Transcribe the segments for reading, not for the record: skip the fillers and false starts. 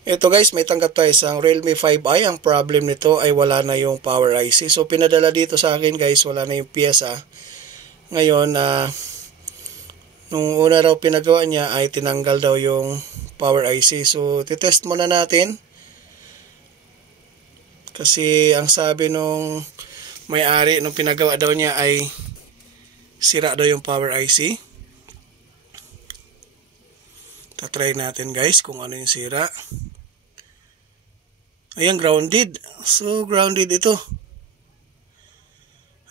Ito guys, may tanggap tayo sa Realme 5i. Ang problem nito ay wala na yung power IC. So pinadala dito sa akin guys, wala na yung piyesa. Ngayon, nung una raw pinagawa niya ay tinanggal daw yung power IC. So titest muna natin. Kasi ang sabi nung may-ari nung pinagawa daw niya ay sira daw yung power IC. Tatry natin guys kung ano yung sira. Ayan, grounded. So grounded ito.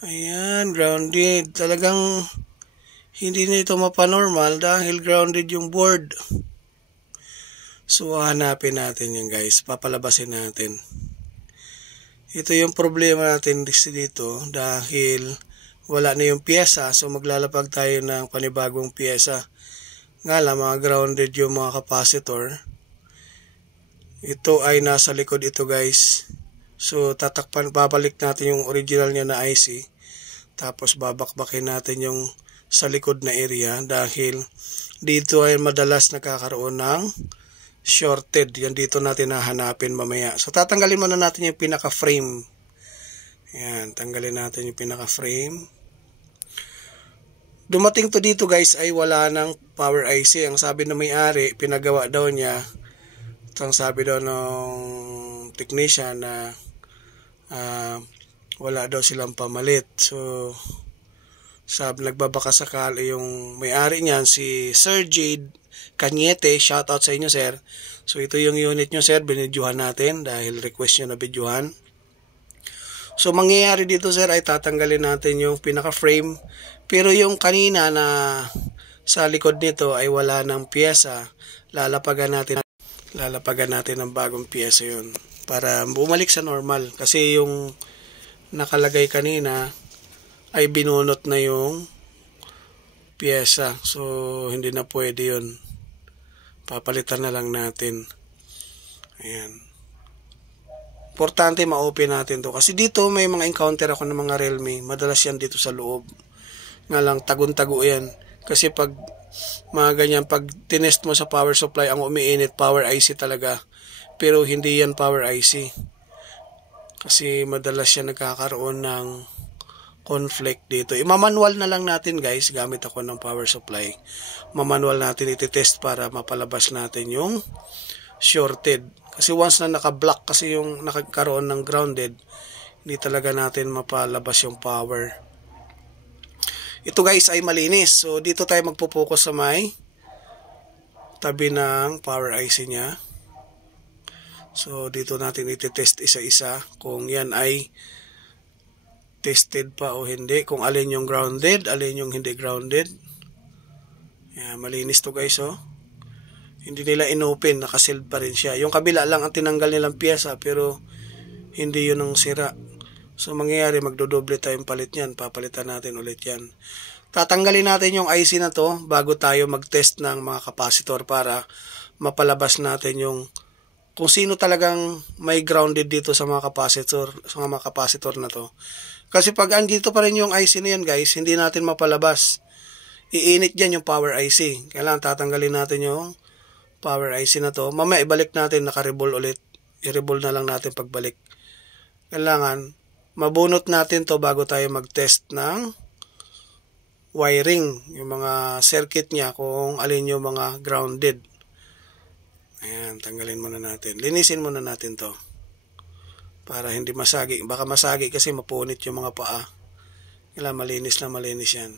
Ayan, grounded. Talagang hindi na ito mapanormal dahil grounded yung board. So hanapin natin yan guys. Papalabasin natin. Ito yung problema natin dito dahil wala na yung piyesa. So maglalapag tayo ng panibagong piyesa. Nga lang, mga grounded yung mga capacitor. Ito ay nasa likod ito guys. So tatakpan, babalik natin yung original niya na IC. Tapos babakbakin natin yung sa likod na area dahil dito ay madalas nakakaroon ng shorted. Yan dito natin hahanapin mamaya. So tatanggalin muna natin yung pinaka-frame. Yan, tanggalin natin yung pinaka-frame. Dumating to dito guys ay wala ng power IC. Ang sabi ng may-ari, pinagawa daw niya. Ang sabi daw ng technician na wala daw silang pamalit. So nagbabaka sakali yung may-ari niyan, si Sir Jade Cañete. Shoutout sa inyo sir. So ito yung unit nyo sir, binidyohan natin dahil request nyo na bidyohan. So mangyayari dito sir ay tatanggalin natin yung pinaka-frame. Pero yung kanina na sa likod nito ay wala ng piyesa. Lalapagan natin ng bagong piyesa yun para bumalik sa normal. Kasi yung nakalagay kanina ay binunot na yung piyesa. So hindi na pwede yun. Papalitan na lang natin. Ayan. Importante ma-open natin to. Kasi dito may mga encounter ako ng mga Realme. Madalas yan dito sa loob. Nga lang, tagun-tago yan. Kasi pag mga ganyan, pag tinest mo sa power supply, ang umiinit, power IC talaga. Pero hindi yan power IC. Kasi madalas yan nagkakaroon ng conflict dito. Imamanual na lang natin guys, gamit ako ng power supply. Mamanual natin ititest para mapalabas natin yung shorted. Kasi once na naka-block kasi yung nakakaroon ng grounded, hindi talaga natin mapalabas yung power. Ito guys ay malinis. So dito tayo magpo-focus sa may tabi ng power IC niya. So dito natin iti-test isa-isa kung yan ay tested pa o hindi. Kung alin yung grounded, alin yung hindi grounded. Yan, malinis to guys oh. Hindi nila inopen, nakasealed pa rin siya. Yung kabila lang ang tinanggal nilang piyesa pero hindi yun ang sira. So mangyayari, magdodoble tayong palit yan. Papalitan natin ulit yan. Tatanggalin natin yung IC na to bago tayo mag-test ng mga capacitor para mapalabas natin yung kung sino talagang may grounded dito sa mga capacitor na to. Kasi pag andito pa rin yung IC na yan guys, hindi natin mapalabas. Iinit dyan yung power IC. Kailangan tatanggalin natin yung power IC na to. Mamaya ibalik natin, naka-reball ulit. I-reball na lang natin pagbalik. Kailangan mabunot natin to bago tayo mag-test ng wiring, yung mga circuit niya kung alin yung mga grounded. Ayan, tanggalin muna natin. Linisin muna natin to para hindi masagi. Baka masagi kasi mapunit yung mga paa. Kailangan malinis na malinis yan.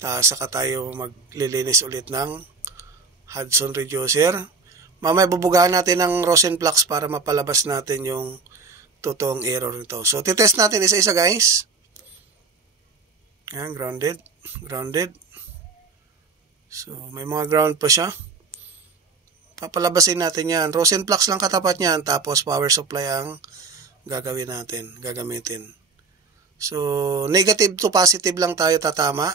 Tapos saka tayo maglilinis ulit ng Hudson reducer. Mamaya bubugahan natin ng Rosenflex para mapalabas natin yung totoong error nito. So, titest natin isa-isa guys. Ayan, grounded. Grounded. So, may mga ground pa siya. Papalabasin natin yan. Rosenflex lang katapat niyan. Tapos, power supply ang gagamitin. So, negative to positive lang tayo tatama.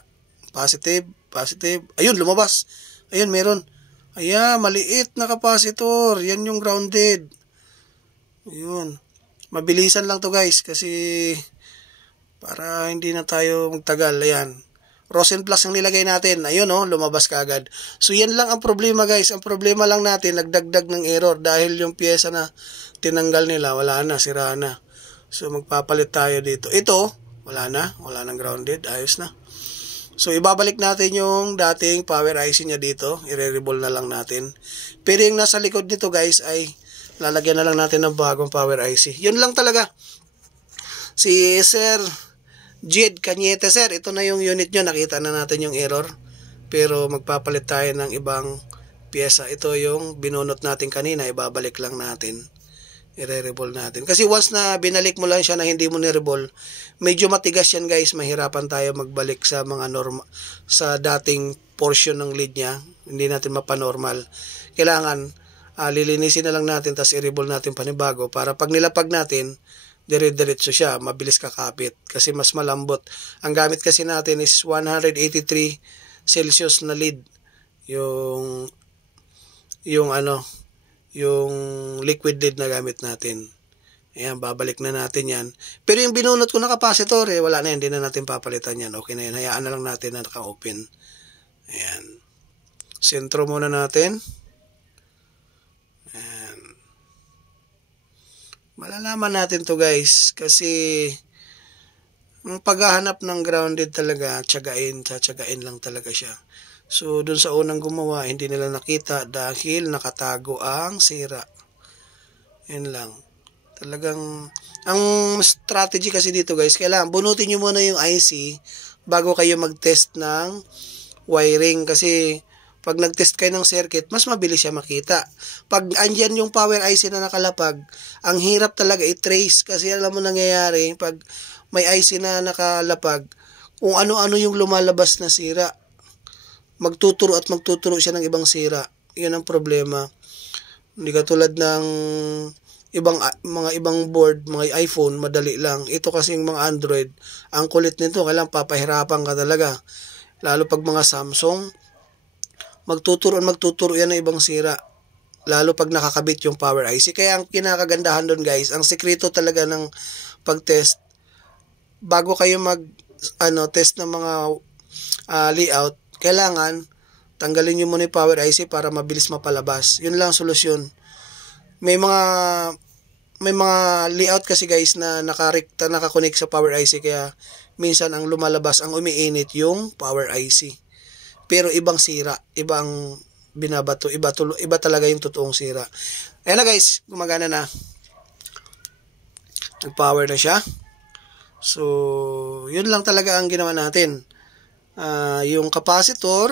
Positive, positive. Ayun, lumabas. Ayun, meron. Ayan, maliit na capacitor. Yan yung grounded. Ayun. Mabilisan lang to guys kasi para hindi na tayo magtagal. Ayan. Rosen Plus ang nilagay natin. Ayun lumabas kaagad. So yan lang ang problema guys. Ang problema lang natin, nagdagdag ng error dahil yung pyesa na tinanggal nila, wala na, sira na. So magpapalit tayo dito. Ito, wala nang grounded, ayos na. So ibabalik natin yung dating power IC niya dito, i-re-reball na lang natin. Pero yung nasa likod nito guys ay lalagyan na lang natin ng bagong power IC. Yun lang talaga. Si Sir Jed Cañete, sir, ito na yung unit nyo. Nakita na natin yung error. Pero magpapalit tayo ng ibang pyesa. Ito yung binunot natin kanina. Ibabalik lang natin. I-re-reball natin. Kasi once na binalik mo lang siya na hindi mo ni-reball, medyo matigas yan guys. Mahirapan tayo magbalik sa mga sa dating portion ng lead niya. Hindi natin mapanormal. Kailangan lilinisin na lang natin tapos i-reball natin panibago para pag nilapag natin, dire-diretso siya, mabilis kakapit kasi mas malambot. Ang gamit kasi natin is 183 Celsius na lead. Yung liquid lead na gamit natin. Ayan, babalik na natin yan. Pero yung binunot ko na capacitor, wala na yan, hindi na natin papalitan yan. Okay na yan, hayaan na lang natin na naka-open. Ayan. Sentro muna natin. Malalaman natin to guys kasi ang paghahanap ng grounded talaga, tsagain lang talaga siya. So dun sa unang gumawa, hindi nila nakita dahil nakatago ang sira. Yan lang. Talagang ang strategy kasi dito guys, kailangan bunutin nyo muna yung IC bago kayo mag-test ng wiring kasi pag nag-test kayo ng circuit, mas mabilis siya makita. Pag andyan yung power IC na nakalapag, ang hirap talaga i-trace kasi alam mo nangyayari, pag may IC na nakalapag, kung ano-ano yung lumalabas na sira, magtuturo siya ng ibang sira. Yan ang problema. Hindi katulad ng mga ibang board, mga iPhone, madali lang. Ito kasing mga Android, ang kulit nito, kailangan papahirapan ka talaga. Lalo pag mga Samsung, magtuturo yan ng ibang sira. Lalo pag nakakabit yung power IC. Kaya ang kinakagandahan doon guys, ang sekreto talaga ng pag-test, bago kayo test ng mga layout, kailangan tanggalin nyo muna yung power IC para mabilis mapalabas. Yun lang ang solusyon. May mga layout kasi guys na nakakonect sa power IC kaya minsan ang lumalabas, ang umiinit yung power IC. Pero ibang sira, ibang binabato, iba talaga yung totoong sira. Ayan na guys, gumagana na. Nag-power na siya. So, yun lang talaga ang ginawa natin. Yung capacitor,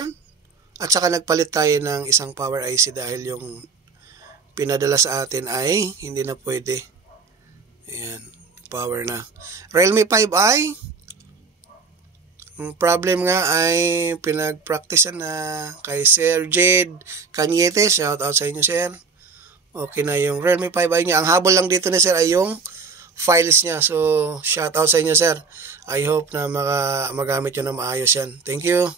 at saka nagpalit tayo ng isang power IC dahil yung pinadala sa atin ay hindi na pwede. Ayan, power na. Realme 5i, ang problem nga ay pinag-practicean na kay Sir Jed Cañete. Shout out sa inyo, sir. Okay na yung Realme 5i niya. Ang habol lang dito ni sir ay yung files niya. So, shout out sa inyo, sir. I hope na magamit nyo na maayos yan. Thank you.